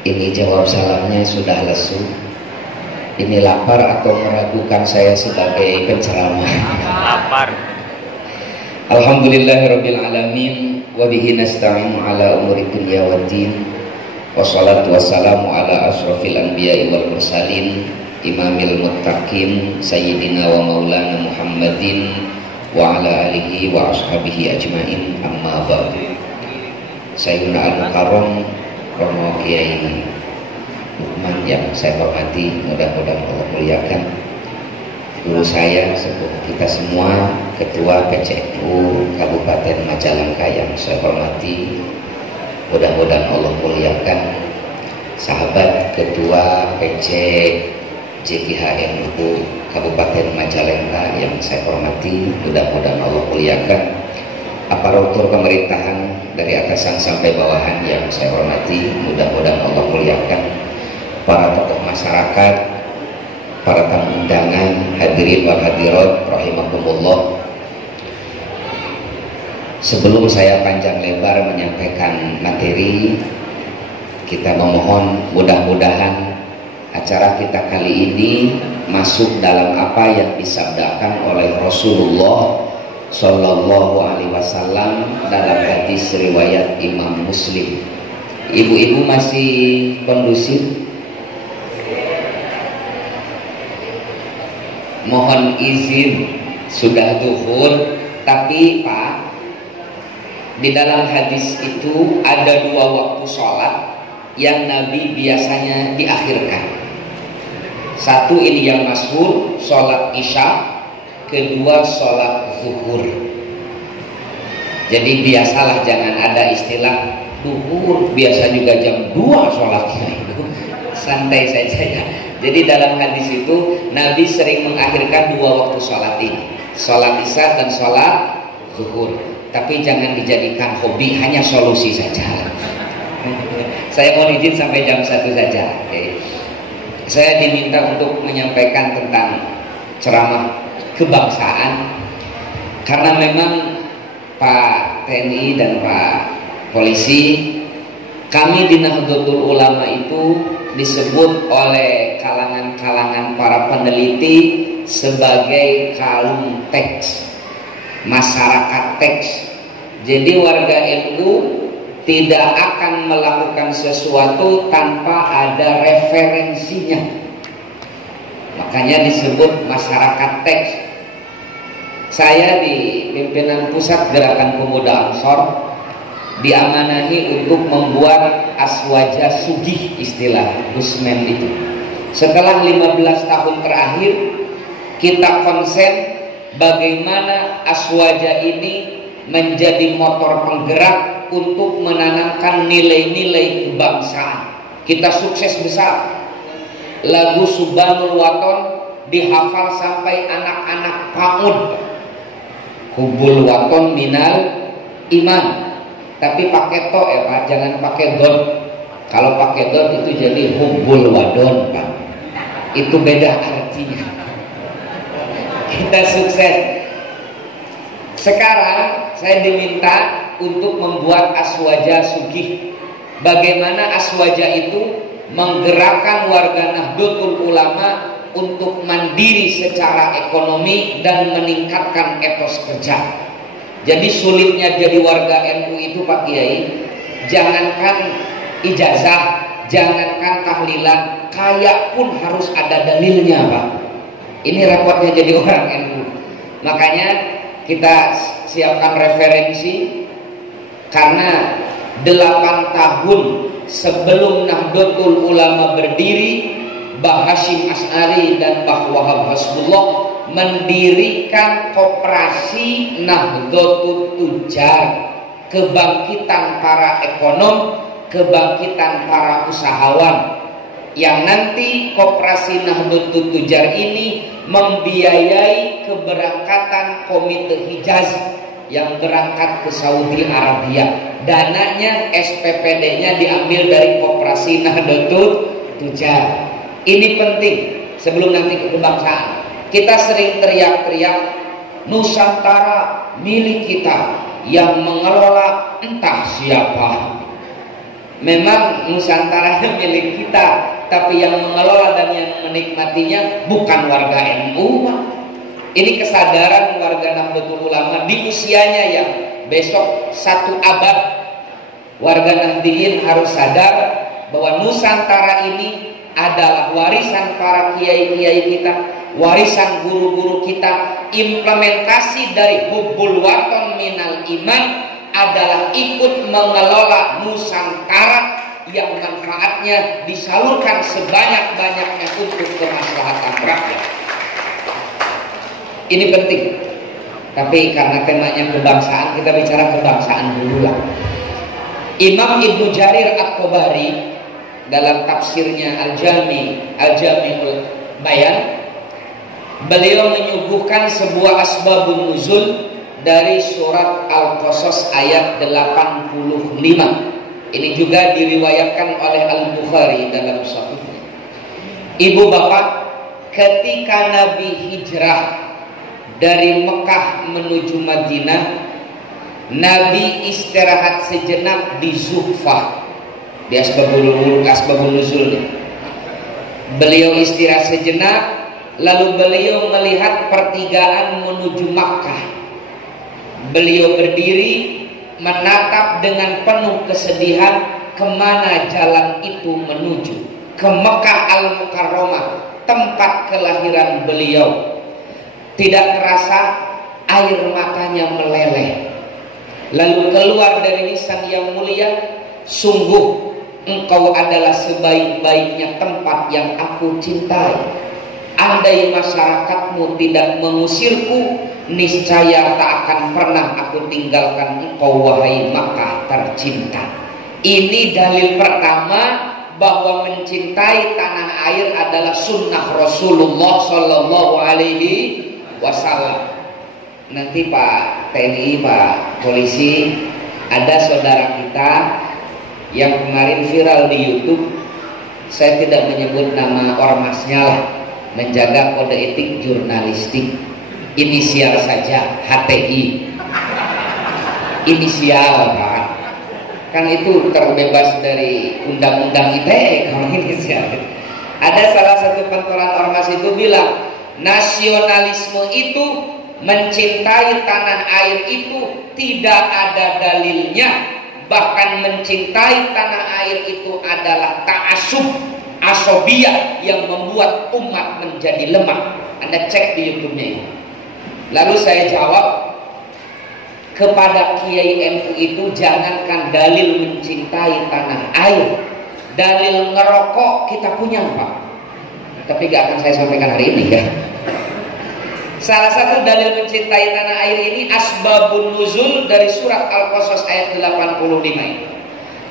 Ini jawab salamnya sudah lesu. Ini lapar atau meragukan saya sebagai penceramah? Lapar. Alhamdulillahirabbil alamin wa bihi nasta'inu ala umuri dunya waddin. Wassalatu wassalamu ala asyrafil anbiya'i wal mursalin imamil muttaqin sayyidina wa maulana Muhammadin wa ala alihi wa ashabihi ajmain, amma ba'du. Sayyidina al-mukarram Romo Kiai Lukman yang saya hormati, mudah-mudahan Allah muliakan. Guru saya, sepuh kita semua, Ketua PCNU Kabupaten Majalengka yang saya hormati, mudah-mudahan Allah muliakan. Sahabat Ketua PC JKHNU Kabupaten Majalengka yang saya hormati, mudah-mudahan Allah muliakan. Aparatur pemerintahan dari atasan sampai bawahan yang saya hormati, mudah-mudahan Allah muliakan. Para tokoh masyarakat, para tamu undangan, hadirin wal hadirat rahimakumullah. Sebelum saya panjang lebar menyampaikan materi, kita memohon mudah-mudahan acara kita kali ini masuk dalam apa yang disabdakan oleh Rasulullah Sallallahu Alaihi Wasallam dalam hadis riwayat Imam Muslim. Ibu-ibu masih kondusif? Mohon izin, sudah zuhur, tapi Pak, di dalam hadis itu ada dua waktu sholat yang Nabi biasanya diakhirkan. Satu ini yang masyhur, sholat isya. Kedua sholat zuhur. Jadi biasalah jangan ada istilah zuhur, biasa juga jam 2 sholatnya itu. Santai saja ya. Jadi dalam hadis itu Nabi sering mengakhirkan dua waktu sholat ini, sholat isya dan sholat zuhur. Tapi jangan dijadikan hobi, hanya solusi saja. Saya mau izin sampai jam 1 saja. Oke. Saya diminta untuk menyampaikan tentang ceramah kebangsaan, karena memang Pak TNI dan Pak Polisi, kami di Nahdlatul Ulama itu disebut oleh kalangan-kalangan para peneliti sebagai kaum teks, masyarakat teks. Jadi warga NU tidak akan melakukan sesuatu tanpa ada referensinya, makanya disebut masyarakat teks. Saya di pimpinan pusat Gerakan Pemuda Ansor diamanahi untuk membuat aswaja sugih, istilah Gusmen itu. Setelah 15 tahun terakhir kita konsen bagaimana aswaja ini menjadi motor penggerak untuk menanamkan nilai-nilai kebangsaan. Kita sukses besar. Lagu Subhanul Waton dihafal sampai anak-anak PAUD. Hubul waton minal iman. Tapi pakai to ya Pak, jangan pakai dot. Kalau pakai dot itu jadi hubul wadon Pak. Itu beda artinya. Kita sukses. Sekarang saya diminta untuk membuat aswaja sugih. Bagaimana aswaja itu menggerakkan warga Nahdlatul Ulama untuk mandiri secara ekonomi dan meningkatkan etos kerja. Jadi sulitnya jadi warga NU itu Pak Kiai, jangankan ijazah, jangankan tahlilan, kaya pun harus ada dalilnya Pak. Ini repotnya jadi orang NU. Makanya kita siapkan referensi, karena 8 tahun sebelum Nahdlatul Ulama berdiri, Mbah Hasyim Asy'ari dan Mbah Wahab Hasbullah mendirikan koperasi Nahdlatul Tujar, kebangkitan para ekonom, kebangkitan para usahawan, yang nanti koperasi Nahdlatul Tujar ini membiayai keberangkatan Komite Hijaz yang berangkat ke Saudi Arabia. Dananya SPPD-nya diambil dari koperasi Nahdlatul Tujar. Ini penting sebelum nanti ke kebangsaan. Kita sering teriak-teriak Nusantara milik kita, yang mengelola entah siapa. Memang Nusantara milik kita, tapi yang mengelola dan yang menikmatinya bukan warga NU. Ini kesadaran warga Nahdlatul Ulama di usianya yang besok 1 abad. Warga Nahdliyin harus sadar bahwa Nusantara ini adalah warisan para kiai-kiai kita, warisan guru-guru kita. Implementasi dari hubbul waton minal iman adalah ikut mengelola Nusantara yang manfaatnya disalurkan sebanyak-banyaknya untuk kemaslahatan rakyat. Ini penting. Tapi karena temanya kebangsaan, kita bicara kebangsaan dulu lah. Imam Ibnu Jarir At-Tabari dalam tafsirnya Al-Jami'ul Bayan, beliau menyuguhkan sebuah asbabun nuzul dari surat Al-Qasas ayat 85. Ini juga diriwayatkan oleh Al-Bukhari dalam sahihnya. Ibu bapak, ketika Nabi hijrah dari Mekah menuju Madinah, Nabi istirahat sejenak di Zuhfah, di asbabun nuzulnya. Beliau istirahat sejenak, lalu beliau melihat pertigaan menuju Makkah. Beliau berdiri menatap dengan penuh kesedihan kemana jalan itu menuju, ke Mekah Al-Mukarramah, tempat kelahiran beliau. Tidak terasa air matanya meleleh. Lalu keluar dari lisan yang mulia, sungguh engkau adalah sebaik-baiknya tempat yang aku cintai. Andai masyarakatmu tidak mengusirku, niscaya tak akan pernah aku tinggalkan engkau, wahai Makkah tercinta. Ini dalil pertama bahwa mencintai tanah air adalah sunnah Rasulullah Sallallahu Alaihi Wasallam. Nanti Pak TNI, Pak Polisi, ada saudara kita yang kemarin viral di YouTube. Saya tidak menyebut nama ormasnya lah, menjaga kode etik jurnalistik. Inisial saja, HTI. Inisial Pak. Kan itu terbebas dari undang-undang ITE kalau inisial. Ada salah satu pentolan ormas itu bilang, nasionalisme itu, mencintai tanah air itu tidak ada dalilnya. Bahkan mencintai tanah air itu adalah ta'assub, asobiyah yang membuat umat menjadi lemah. Anda cek di YouTube-nya itu. Lalu saya jawab, kepada Kiai NU itu jangankan dalil mencintai tanah air, dalil ngerokok kita punya Pak. Tapi gak akan saya sampaikan hari ini ya. Salah satu dalil mencintai tanah air ini asbabun nuzul dari surat Al-Qasas ayat 85 ini.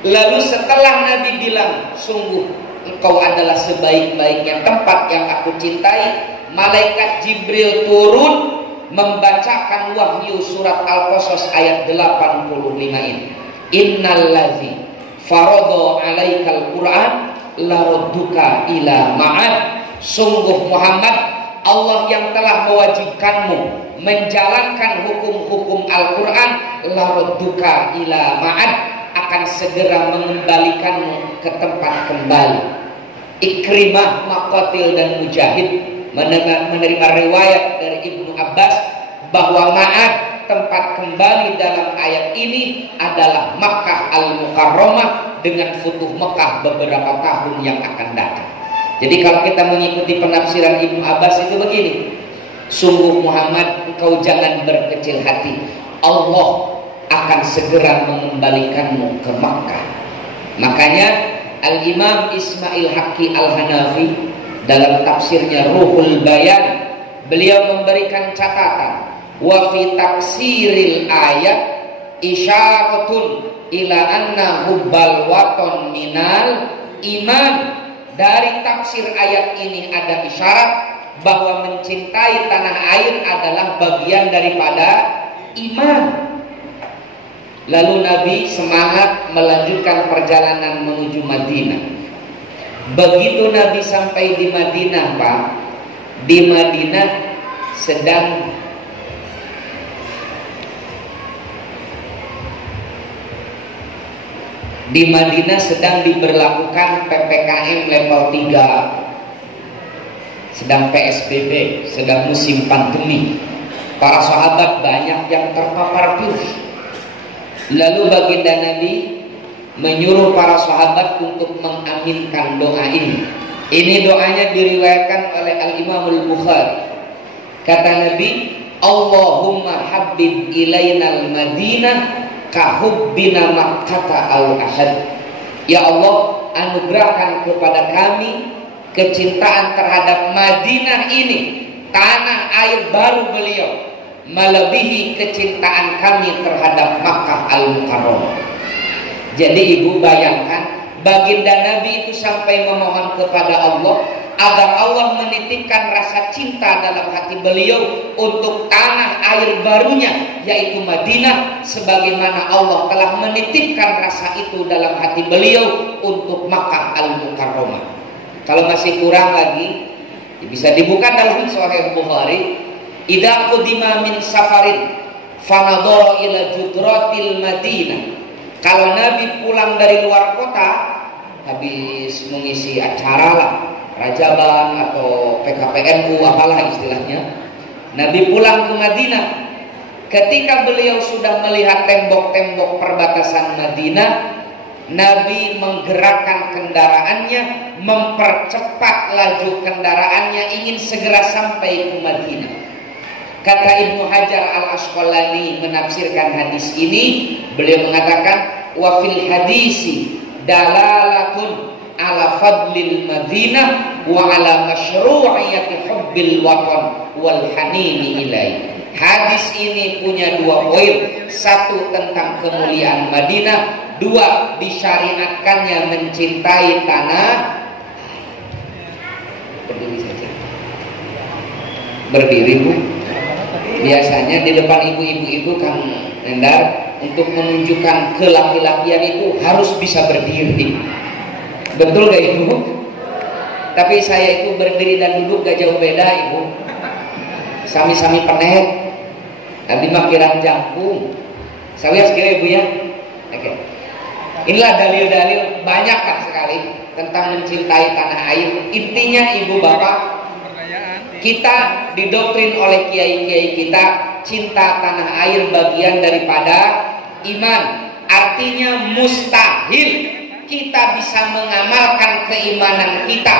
Lalu setelah Nabi bilang, sungguh engkau adalah sebaik-baiknya tempat yang aku cintai, malaikat Jibril turun membacakan wahyu surat Al-Qasas ayat 85 ini. Innallazi faradha 'alaikal Qur'an laradduka ila ma'ad. Sungguh Muhammad, Allah yang telah mewajibkanmu menjalankan hukum-hukum Al-Quran, laradduka ila ma'ad, akan segera mengembalikanmu ke tempat kembali. Ikrimah, Maqatil dan Mujahid menerima riwayat dari Ibnu Abbas bahwa ma'ad, tempat kembali dalam ayat ini adalah Makkah Al-Mukarramah dengan futuh Mekah beberapa tahun yang akan datang. Jadi kalau kita mengikuti penafsiran Ibnu Abbas itu begini, sungguh Muhammad, engkau jangan berkecil hati, Allah akan segera mengembalikanmu ke Makkah. Makanya Al-Imam Ismail Haqqi Al-Hanafi dalam tafsirnya Ruhul Bayan, beliau memberikan catatan, wa fi taksiril ayat isyaratun ila anna hubbal waton minal iman. Dari tafsir ayat ini ada isyarat bahwa mencintai tanah air adalah bagian daripada iman. Lalu Nabi semangat melanjutkan perjalanan menuju Madinah. Begitu Nabi sampai di Madinah Pak, di Madinah sedang Di Madinah sedang diberlakukan PPKM level 3, sedang PSBB, sedang musim pandemi. Para sahabat banyak yang terpapar virus. Lalu baginda Nabi menyuruh para sahabat untuk mengaminkan doa ini. Ini doanya diriwayatkan oleh Al-Imam Al-Bukhari. Kata Nabi, Allahumma habbib ilainal Madinah kahubbina Makkata al-ahad. Ya Allah, anugerahkan kepada kami kecintaan terhadap Madinah ini, tanah air baru beliau, melebihi kecintaan kami terhadap Makkah al-Mukarramah. Jadi ibu bayangkan, baginda Nabi itu sampai memohon kepada Allah agar Allah menitipkan rasa cinta dalam hati beliau untuk tanah air barunya, yaitu Madinah, sebagaimana Allah telah menitipkan rasa itu dalam hati beliau untuk Makkah al-Mukarramah. Kalau masih kurang lagi, bisa dibuka dalam Sahih Bukhari. Idza qudima min safarin fanadha ila judratil Madinah. Kalau Nabi pulang dari luar kota, habis mengisi acara lah, Rajaban atau PKPNU apalah istilahnya, Nabi pulang ke Madinah. Ketika beliau sudah melihat tembok-tembok perbatasan Madinah, Nabi menggerakkan kendaraannya, mempercepat laju kendaraannya, ingin segera sampai ke Madinah. Kata Ibnu Hajar Al-Asqalani menafsirkan hadis ini, beliau mengatakan wa fil hadisi dalalatun ala fadlil Madinah wa ala masyru'iyati hubbil watan wal hanini ilai. Hadis ini punya dua poin. Satu, tentang kemuliaan Madinah. Dua, disyariatkannya mencintai tanah. Berdiri saja. Berdiri Bu. Biasanya di depan ibu-ibu itu Kang Endar, untuk menunjukkan kelaki-lakian itu harus bisa berdiri. Betul gak Ibu? Tapi saya itu berdiri dan duduk gak jauh beda Ibu. Sami-sami penet, tapi makiran jangkung. Saya sekira Ibu ya. Oke. Inilah dalil-dalil banyaklah sekali tentang mencintai tanah air. Intinya Ibu Bapak, kita didoktrin oleh kiai-kiai kita, cinta tanah air bagian daripada iman. Artinya mustahil kita bisa mengamalkan keimanan kita.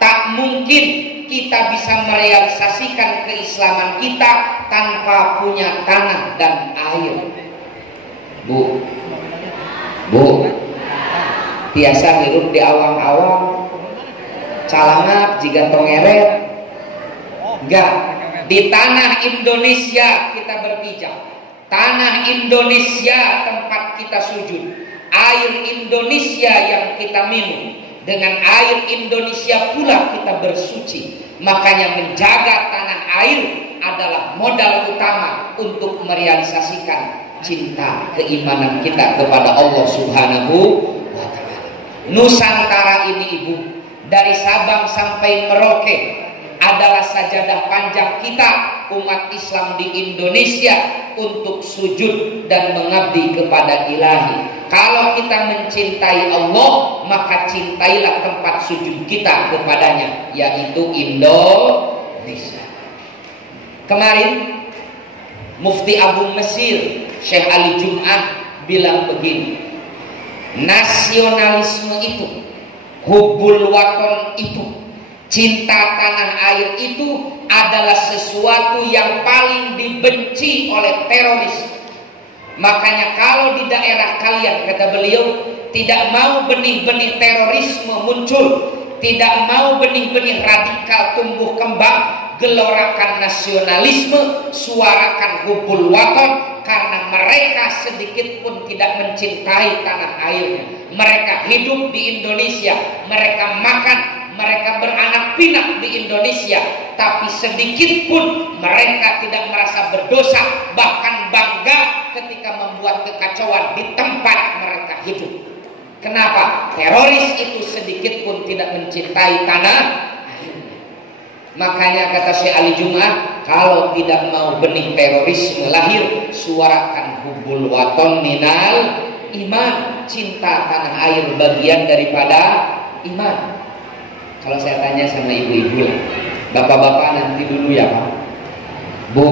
Tak mungkin kita bisa merealisasikan keislaman kita tanpa punya tanah dan air. Bu, biasa hidup di awang-awang, calangap jika tongeret. Enggak, di tanah Indonesia kita berpijak. Tanah Indonesia tempat kita sujud. Air Indonesia yang kita minum. Dengan air Indonesia pula kita bersuci. Makanya menjaga tanah air adalah modal utama untuk merealisasikan cinta keimanan kita kepada Allah Subhanahu wa ta'ala. Nusantara ini Ibu, dari Sabang sampai Merauke adalah sajadah panjang kita umat Islam di Indonesia untuk sujud dan mengabdi kepada Ilahi. Kalau kita mencintai Allah, maka cintailah tempat sujud kita kepadanya, yaitu Indonesia. Kemarin Mufti Agung Mesir Syekh Ali Jum'ah bilang begini, nasionalisme itu, hubbul waton itu, cinta tanah air itu adalah sesuatu yang paling dibenci oleh teroris. Makanya kalau di daerah kalian, kata beliau, tidak mau benih-benih terorisme muncul, tidak mau benih-benih radikal tumbuh kembang, gelorakan nasionalisme, suarakan hubbul waton, karena mereka sedikit pun tidak mencintai tanah airnya. Mereka hidup di Indonesia, mereka makan, mereka beranak pinak di Indonesia, tapi sedikit pun mereka tidak merasa berdosa, bahkan bangga ketika membuat kekacauan di tempat mereka hidup. Kenapa? Teroris itu sedikit pun tidak mencintai tanah airnya. Makanya kata Syekh Ali Jum'ah, kalau tidak mau benih terorisme lahir, suarakan hubbul waton minal iman. cinta tanah air bagian daripada iman. Kalau saya tanya sama ibu-ibu lah, bapak-bapak nanti dulu ya Pak, Bu,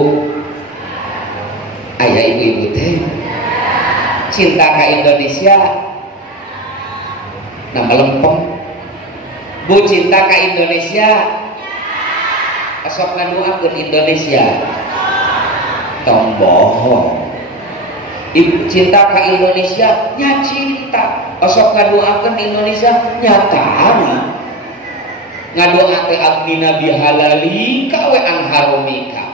ayah ibu-ibu teh cinta ke Indonesia nama lempeng. Bu cinta ke Indonesia esok ngaduakeun Indonesia tong bohong. Ibu cinta ke Indonesia nya cinta esok ngaduakeun Indonesia nyata ngadoa ke abdi nabi halali kawe anharomika.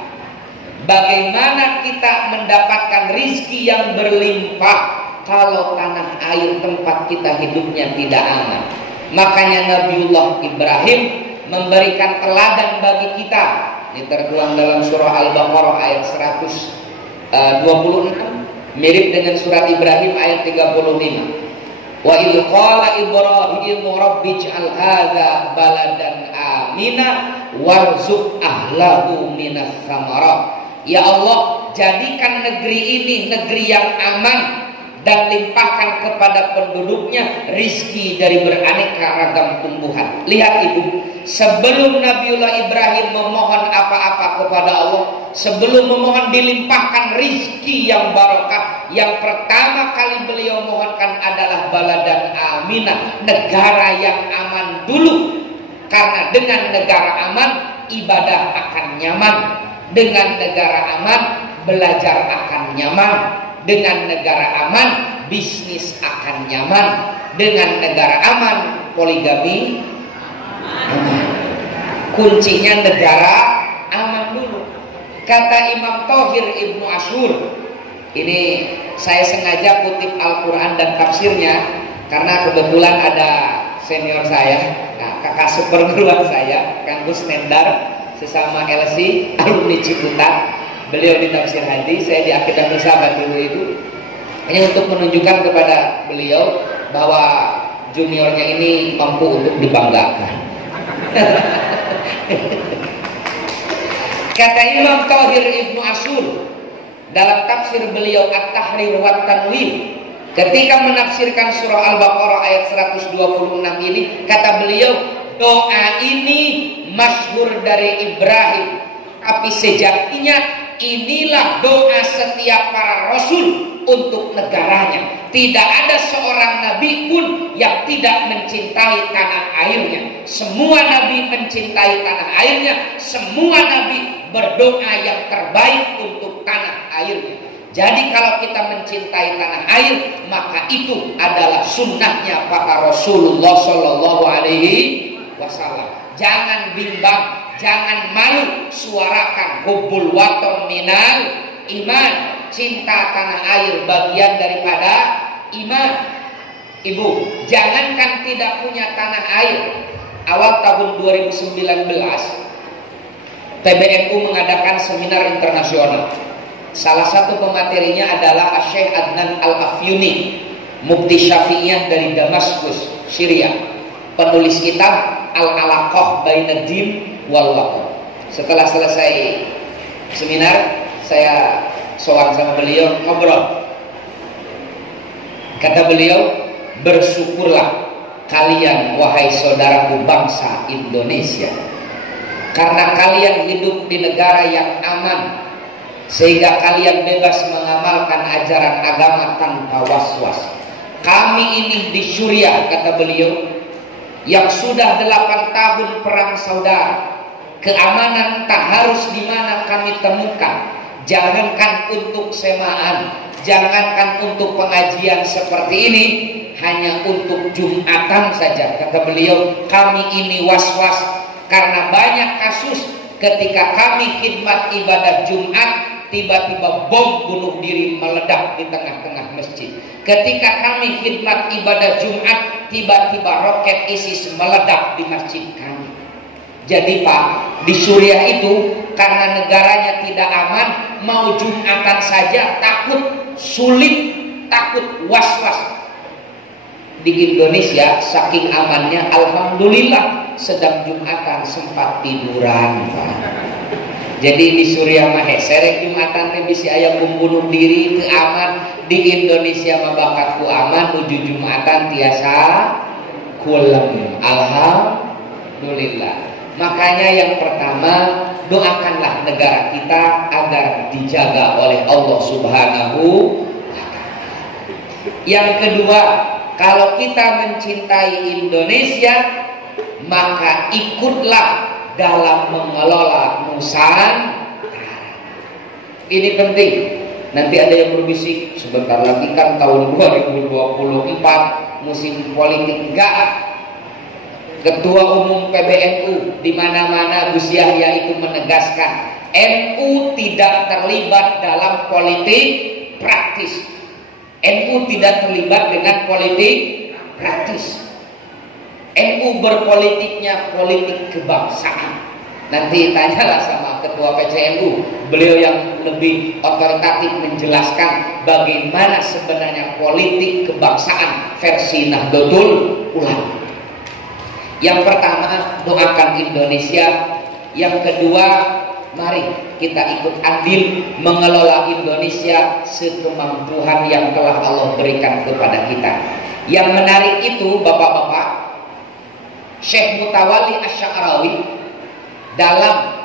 Bagaimana kita mendapatkan rizki yang berlimpah kalau tanah air tempat kita hidupnya tidak aman? Makanya Nabiullah Ibrahim memberikan teladan bagi kita. Ini tertuang dalam surah Al-Baqarah ayat 126, mirip dengan surat Ibrahim ayat 35. Wa idh qala Ibrahim rabbi ij'al hadza baladan amina warzuq ahlahu minas samarat. Ya Allah, jadikan negeri ini negeri yang aman dan limpahkan kepada penduduknya rizki dari beraneka ragam tumbuhan. Lihat ibu, sebelum Nabiullah Ibrahim memohon apa-apa kepada Allah, sebelum memohon dilimpahkan rizki yang barokah, yang pertama kali beliau mohonkan adalah baladan aminah, negara yang aman dulu. Karena dengan negara aman, ibadah akan nyaman. Dengan negara aman, belajar akan nyaman. Dengan negara aman, bisnis akan nyaman. Dengan negara aman, poligami aman. Kuncinya negara aman dulu. Kata Imam Thohir Ibnu Ashur, ini saya sengaja kutip Al-Quran dan tafsirnya karena kebetulan ada senior saya, kakak seperguruan saya, Kang Gus Nendar, sesama LC alumni Ciputat. Beliau di tafsir hadis, saya di akidah bersahabat ibu-ibu. Hanya untuk menunjukkan kepada beliau bahwa juniornya ini mampu untuk dibanggakan. Kata Imam Thohir Ibnu Ashur dalam tafsir beliau At-Tahrir wa Tanwir, ketika menafsirkan surah Al-Baqarah ayat 126 ini, kata beliau, doa ini masyhur dari Ibrahim, tapi sejatinya inilah doa setiap para rasul untuk negaranya. Tidak ada seorang nabi pun yang tidak mencintai tanah airnya. Semua nabi mencintai tanah airnya. Semua nabi berdoa yang terbaik untuk tanah airnya. Jadi kalau kita mencintai tanah air, maka itu adalah sunnahnya para Rasulullah Shallallahu Alaihi Wasallam. Jangan bimbang, jangan malu, suarakan hubbul waton minal iman. Cinta tanah air bagian daripada iman. Ibu, jangankan tidak punya tanah air. Awal tahun 2019 PBNU mengadakan seminar internasional. Salah satu pematerinya adalah Syekh Adnan Al-Afyuni, Mufti Syafi'iyah dari Damaskus, Syria, penulis kitab Al-Alaqah Bainad Din wal Waqf. Setelah selesai seminar, saya sowan sama beliau, ngobrol. Kata beliau, bersyukurlah kalian wahai saudaraku bangsa Indonesia, karena kalian hidup di negara yang aman, sehingga kalian bebas mengamalkan ajaran agama tanpa was-was. Kami ini di Suriah, kata beliau, yang sudah 8 tahun perang saudara, keamanan tak harus di mana kami temukan. Jangankan untuk semaan, jangankan untuk pengajian seperti ini, hanya untuk Jumatan saja, kata beliau, kami ini was-was. Karena banyak kasus ketika kami khidmat ibadah Jumat, tiba-tiba bom bunuh diri meledak di tengah-tengah masjid. Ketika kami khidmat ibadah Jumat, tiba-tiba roket ISIS meledak di masjid kami. Jadi Pak, di Suriah itu karena negaranya tidak aman, mau Jumatan saja takut, sulit, takut, was-was. Di Indonesia saking amannya, alhamdulillah sedang Jumatan sempat tiduran Pak. Jadi di Suriah mah serek Jumatan teh bisi aya bunuh diri teu aman, di Indonesia mah bakat ku aman nuju Jumatan tiasa kulem. Alhamdulillah. Makanya yang pertama, doakanlah negara kita agar dijaga oleh Allah Subhanahu wa taala. Yang kedua, kalau kita mencintai Indonesia, maka ikutlah dalam mengelola Nusantara. Ini penting. Nanti ada yang berbisik, sebentar lagi kan tahun 2024 musim politik. Enggak. Ketua Umum PBNU di mana-mana Gus Yahya itu menegaskan, NU tidak terlibat dalam politik praktis. NU tidak terlibat dengan politik praktis. NU berpolitiknya politik kebangsaan. Nanti tanyalah sama Ketua PCNU, beliau yang lebih otoritatif menjelaskan bagaimana sebenarnya politik kebangsaan versi Nahdlatul Ulama. Yang pertama, doakan Indonesia. Yang kedua, mari kita ikut andil mengelola Indonesia sekemampuan yang telah Allah berikan kepada kita. Yang menarik itu, bapak-bapak, Syekh Mutawalli Asy-Sya'rawi dalam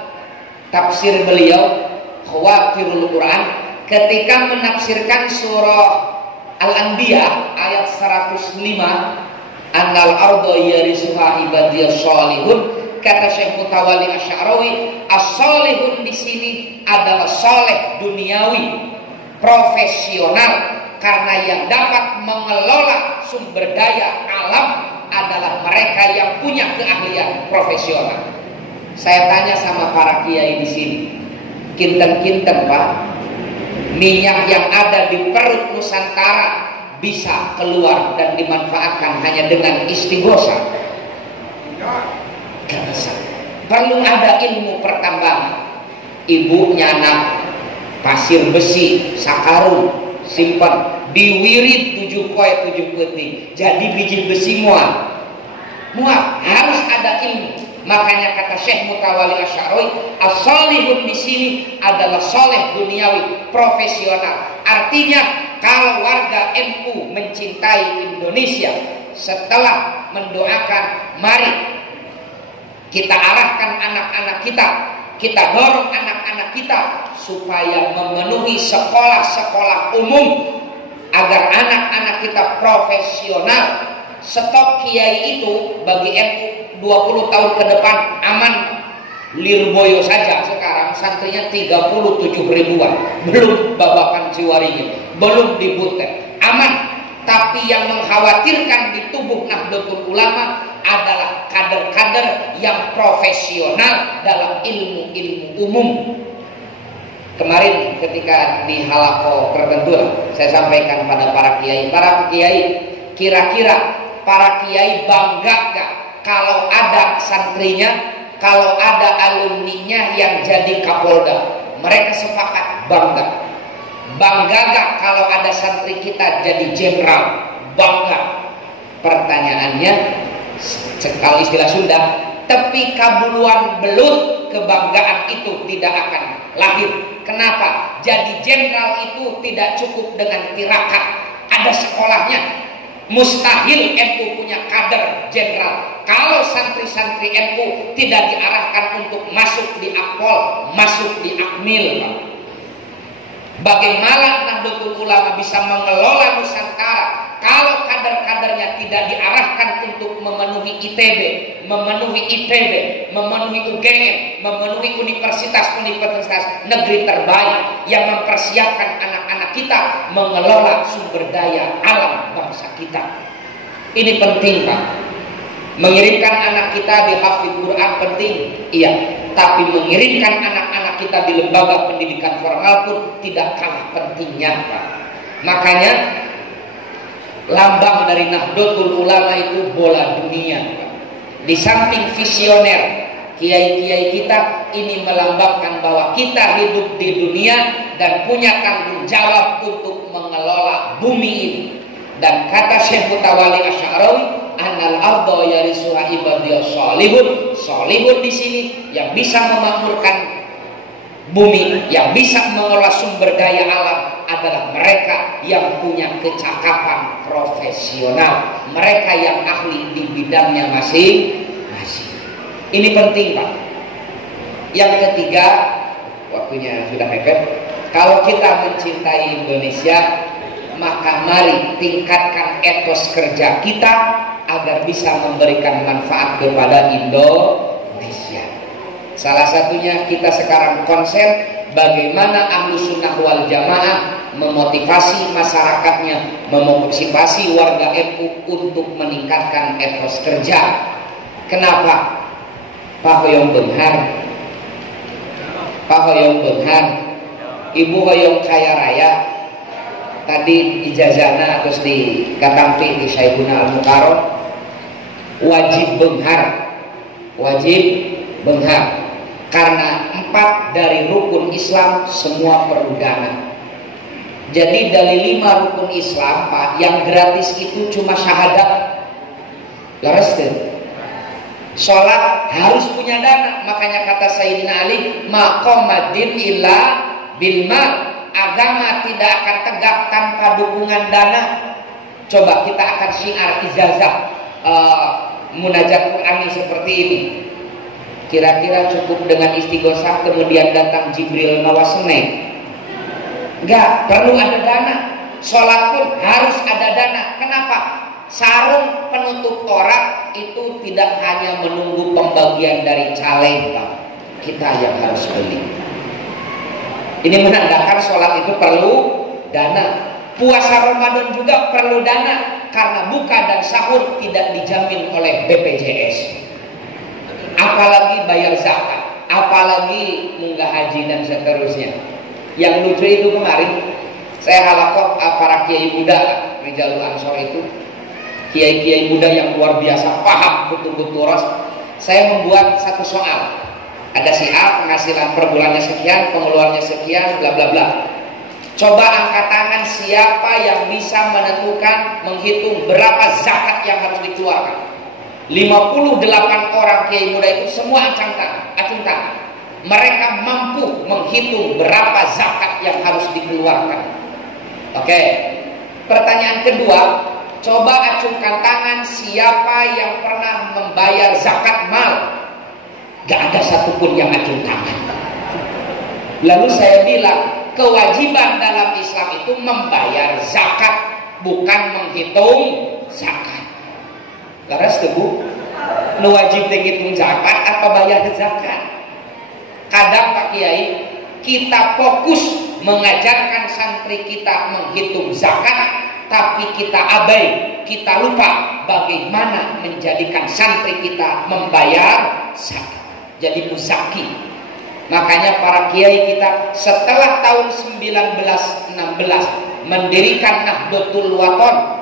tafsir beliau Khawatirul Quran ketika menafsirkan surah Al-Anbiya ayat 105, Annal arda yarisuha ibadiyas sholihun, kata Syekh Mutawalli Asy-Sya'rawi, as-sholihun di sini adalah soleh duniawi, profesional, karena yang dapat mengelola sumber daya alam adalah mereka yang punya keahlian profesional. Saya tanya sama para kiai di sini, kinten-kinten Pak, minyak yang ada di perut Nusantara bisa keluar dan dimanfaatkan hanya dengan istighosa? Gak bisa. Perlu ada ilmu pertambangan. Ibu nyanak pasir besi sakarung, simpan diwirid 7 poe 7 peuting, jadi biji besi muat. Harus ada ilmu. Makanya kata Syekh Mutawalli Asy-Sya'rawi, as-sholihun di sini adalah soleh duniawi, profesional. Artinya kalau warga NU mencintai Indonesia, setelah mendoakan, mari kita arahkan anak-anak kita dorong anak-anak kita supaya memenuhi sekolah-sekolah umum agar anak-anak kita profesional. Stok kiai itu bagi NU 20 tahun ke depan aman. Lirboyo saja sekarang santrinya 37 ribuan, belum babakan Ciwaringin, belum di Butet, aman. Tapi yang mengkhawatirkan di tubuh Nahdlatul Ulama adalah kader-kader yang profesional dalam ilmu-ilmu umum. Kemarin ketika di halaqah tertentu saya sampaikan pada para kiai, kira-kira para kiai bangga gak kalau ada santrinya, kalau ada alumninya yang jadi Kapolda? Mereka sepakat bangga. Bangga gak kalau ada santri kita jadi jenderal? Bangga. Pertanyaannya, kalau istilah Sunda, tepi kabuluan belut, kebanggaan itu tidak akan lahir. Kenapa? Jadi jenderal itu tidak cukup dengan tirakat, ada sekolahnya. Mustahil NU punya kader jenderal kalau santri-santri NU tidak diarahkan untuk masuk di Akpol, masuk di Akmil. Bagaimana Nahdlatul Ulama bisa mengelola Nusantara kalau kader-kadernya tidak diarahkan untuk memenuhi ITB, memenuhi IPB, memenuhi UGM, memenuhi universitas-universitas negeri terbaik yang mempersiapkan anak-anak kita mengelola sumber daya alam bangsa kita. Ini penting, Pak. Mengirimkan anak kita di hafidz Quran penting, iya. Tapi mengirimkan anak-anak kita di lembaga pendidikan formal pun tidak kalah pentingnya, Pak. Makanya lambang dari Nahdlatul Ulama itu bola dunia, Pak. Di samping visioner, kiai-kiai kita ini melambangkan bahwa kita hidup di dunia dan punya tanggung jawab untuk mengelola bumi ini. Dan kata Syekh Mutawalli Asy-Sya'rawi, annal arda yarisuha ibadiyas sholihun. Sholihun di sini yang bisa memakmurkan bumi, yang bisa mengelola sumber daya alam adalah mereka yang punya kecakapan profesional, mereka yang ahli di bidangnya masing-masing. Ini penting, Pak. Yang ketiga, waktunya sudah mepet. Kalau kita mencintai Indonesia, maka mari tingkatkan etos kerja kita agar bisa memberikan manfaat kepada Indonesia. Salah satunya kita sekarang konsen bagaimana Ahlus Sunnah wal Jamaah memotivasi masyarakatnya, memotivasi warga NU untuk meningkatkan etos kerja. Kenapa? Pak Hoyong Benghar, Pak Hoyong Benghar, Ibu Hoyong Kaya Raya, tadi ijazahna terus dikatampi di Syaikuna Al-Mukarram, wajib benghar, wajib benghar. Karena 4 dari rukun Islam semua perlu dana. Jadi dari 5 rukun Islam, Pak, yang gratis itu cuma syahadat. Laras tuh. Sholat harus punya dana. Makanya kata Sayyidina Ali, maqamadin illa bil mal. Agama tidak akan tegak tanpa dukungan dana. Coba kita akan syiar ijazah munajat Qur'ani seperti ini. Kira-kira cukup dengan istighosah kemudian datang Jibril nawasene? Enggak, perlu ada dana. Sholat pun harus ada dana. Kenapa? Sarung penutup aurat itu tidak hanya menunggu pembagian dari caleg, Pak. Kita yang harus beli. Ini menandakan sholat itu perlu dana. Puasa Ramadan juga perlu dana, karena buka dan sahur tidak dijamin oleh BPJS. Apalagi bayar zakat, apalagi munggah haji dan seterusnya. Yang lucu itu kemarin saya halakoh para kiai muda Rijalul Ansor itu, kiai-kiai muda yang luar biasa paham betul-betul ros. Saya membuat satu soal. Ada si A, penghasilan per bulannya sekian, pengeluarannya sekian, bla bla bla. Coba angkat tangan siapa yang bisa menentukan, menghitung berapa zakat yang harus dikeluarkan. 58 orang kiai muda itu semua acung tangan. Mereka mampu menghitung berapa zakat yang harus dikeluarkan. Oke. Pertanyaan kedua, coba acungkan tangan siapa yang pernah membayar zakat mal. Gak ada satupun yang acung tangan. Lalu saya bilang, kewajiban dalam Islam itu membayar zakat, bukan menghitung zakat. Laras tebu, nu wajib menghitung zakat atau bayar zakat? Kadang Pak Kiai, kita fokus mengajarkan santri kita menghitung zakat, tapi kita abai, kita lupa bagaimana menjadikan santri kita membayar zakat. Jadi muzaki. Makanya para kiai kita setelah tahun 1916 mendirikan Nahdlatul Wathon.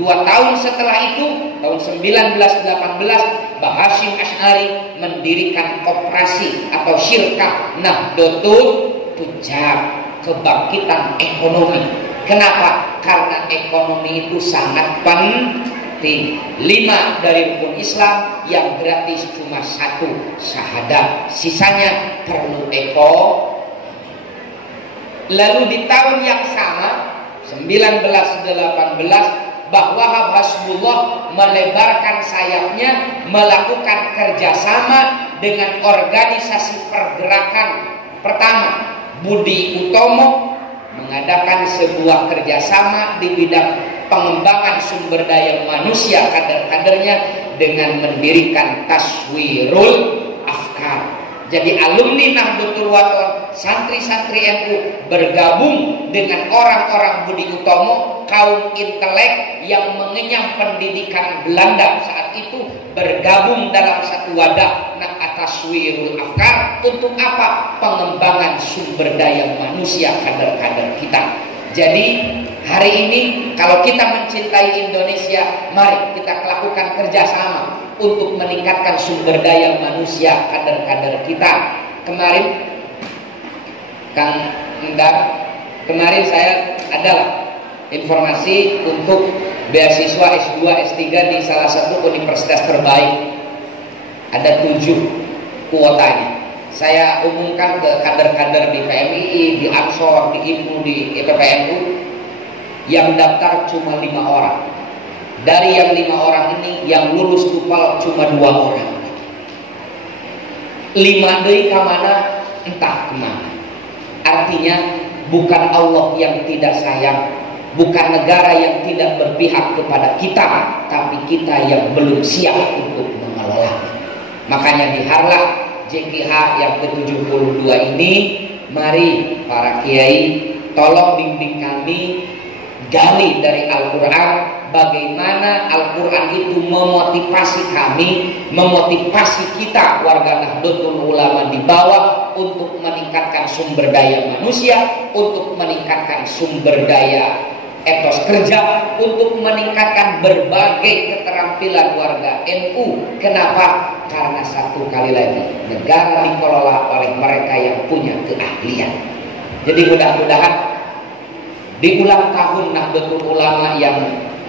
2 tahun setelah itu, tahun 1918, Mbah Hasyim Asy'ari mendirikan koperasi atau syirkah Nahdlatul Tujjar, kebangkitan ekonomi. Kenapa? Karena ekonomi itu sangat penting. 5 dari rukun Islam yang gratis cuma 1, syahadat. Sisanya perlu Lalu di tahun yang sama, 1918, bahwa Hasbullah melebarkan sayapnya, melakukan kerjasama dengan organisasi pergerakan. Pertama, Budi Utomo mengadakan sebuah kerjasama di bidang pengembangan sumber daya manusia kader-kadernya dengan mendirikan Taswirul Afkar. Jadi alumni Nahdlatul Wathon, santri-santri NU bergabung dengan orang-orang Budi Utomo, kaum intelek yang mengenyam pendidikan Belanda saat itu, bergabung dalam satu wadah Taswirul Afkar. Untuk apa? Pengembangan sumber daya manusia kader-kader kita. Jadi hari ini kalau kita mencintai Indonesia, mari kita lakukan kerjasama untuk meningkatkan sumber daya manusia kader-kader kita. Kemarin Kang Endar, kemarin saya adalah informasi untuk beasiswa S2, S3 di salah satu universitas terbaik. Ada 7 kuotanya. Saya umumkan ke kader-kader di PMII, di Ansor, di IPU, di PPNU, yang daftar cuma 5 orang. Dari yang 5 orang ini, yang lulus TUPAL cuma 2 orang. 5 deui ka mana entah kemana. Artinya bukan Allah yang tidak sayang, bukan negara yang tidak berpihak kepada kita, tapi kita yang belum siap untuk mengelola. Makanya diharlah JKH yang ke-72 ini, mari para kiai tolong bimbing kami, gali dari Al-Quran, bagaimana Al-Quran itu memotivasi kami, memotivasi kita warga Nahdlatul Ulama di bawah untuk meningkatkan sumber daya manusia, untuk meningkatkan sumber daya etos kerja, untuk meningkatkan berbagai keterampilan warga NU. Kenapa? Karena satu kali lagi, negara dikelola oleh mereka yang punya keahlian. Jadi mudah-mudahan di ulang tahun Nahdlatul Ulama yang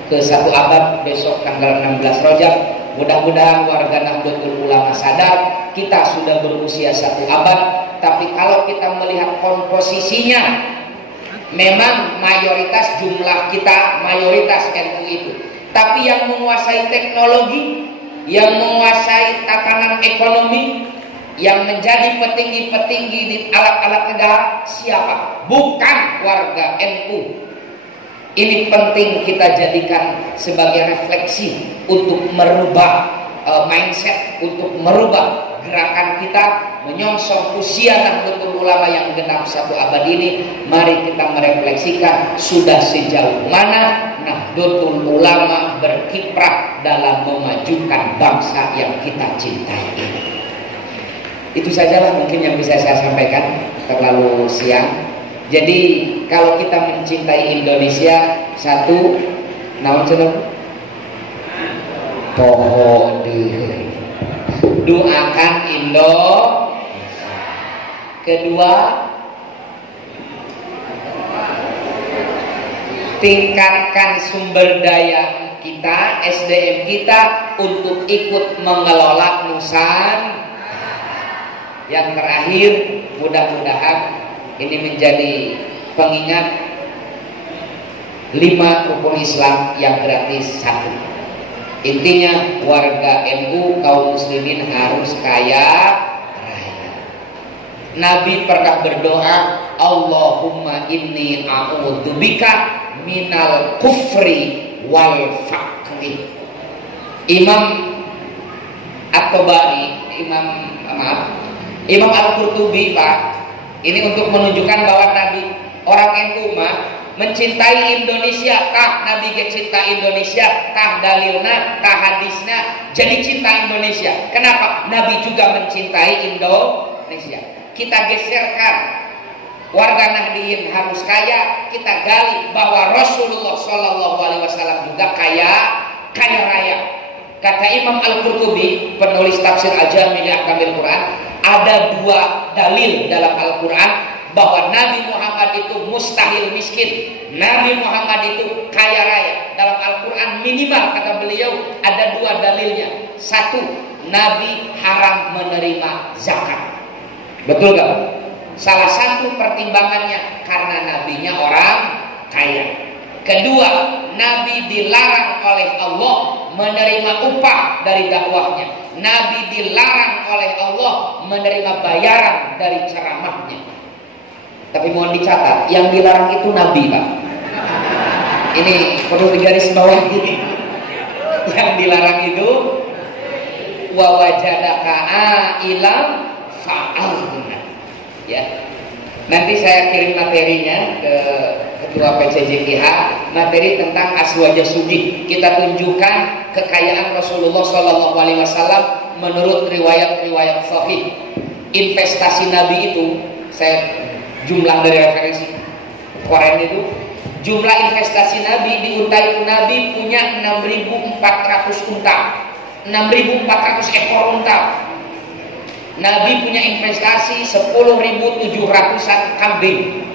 ke-1 abad besok tanggal 16 Rajab, mudah-mudahan warga Nahdlatul Ulama sadar kita sudah berusia 1 abad. Tapi kalau kita melihat komposisinya, memang mayoritas jumlah kita mayoritas NU itu, tapi yang menguasai teknologi, yang menguasai tatanan ekonomi, yang menjadi petinggi-petinggi di alat-alat negara siapa? Bukan warga NU. Ini penting kita jadikan sebagai refleksi untuk merubah mindset, untuk merubah gerakan kita menyongsong usia Nahdlatul Ulama yang genap 1 abad ini. Mari kita merefleksikan sudah sejauh mana Nahdlatul Ulama berkiprah dalam memajukan bangsa yang kita cintai ini. Itu sajalah mungkin yang bisa saya sampaikan, terlalu siang. Jadi kalau kita mencintai Indonesia, satu, naon cenah? Pohon deui. Doakan Indonesia. Kedua, tingkatkan sumber daya kita, SDM kita untuk ikut mengelola Nusantara. Yang terakhir, mudah-mudahan ini menjadi pengingat 5 rukun Islam yang gratis 1. Intinya warga NU kaum muslimin harus kaya raya. Nabi pernah berdoa, Allahumma inni a'udzubika minal kufri wal faqri. Imam At-Tabari, Imam Al-Qurtubi, Pak, ini untuk menunjukkan bahwa Nabi orang NU mencintai Indonesia. Tah Nabi ge cinta Indonesia, tah dalilna, tah hadisna, jadi cinta Indonesia. Kenapa? Nabi juga mencintai Indonesia. Kita geserkan, warga Nahdliyin harus kaya. Kita gali bahwa Rasulullah SAW juga kaya raya. Kata Imam Al-Qurtubi, penulis tafsir Al-Jami' li Ahkamil Quran, ada 2 dalil dalam Al-Quran bahwa Nabi Muhammad itu mustahil miskin. Nabi Muhammad itu kaya raya. Dalam Al-Quran minimal kata beliau ada 2 dalilnya. 1, Nabi haram menerima zakat. Betul gak? Salah satu pertimbangannya karena nabinya orang kaya. Kedua, Nabi dilarang oleh Allah menerima upah dari dakwahnya. Nabi dilarang oleh Allah menerima bayaran dari ceramahnya. Tapi mohon dicatat, yang dilarang itu Nabi, Pak. Ini perlu digaris bawah ini. Yang dilarang itu wa wajadaka ailam fa'alna. Ya. Nanti saya kirim materinya ke Ketua PCJKH, materi tentang Azwajah Sugih. Kita tunjukkan kekayaan Rasulullah SAW menurut riwayat-riwayat sahih. Investasi Nabi itu, saya jumlah dari referensi Quran itu, jumlah investasi Nabi di unta itu, Nabi punya 6.400 unta, 6.400 ekor unta. Nabi punya investasi 10.700-an kambing.